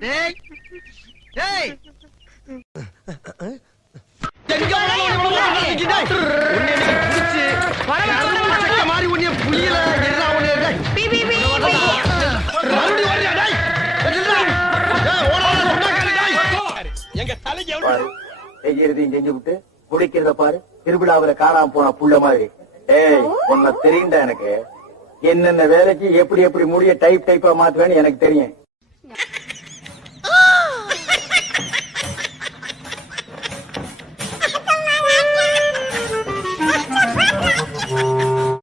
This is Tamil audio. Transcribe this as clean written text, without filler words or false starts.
டேய் டேய் செஞ்சு விட்டு குடிக்கிறத பாரு, திருவிழாவில காணாம போன புள்ள மாதிரி. ஏய், உன்னை தெரியுண்டா எனக்கு. என்னென்ன வேலைக்கு எப்படி எப்படி முடிய டைப்பா மாத்துவேன்னு எனக்கு தெரியும்.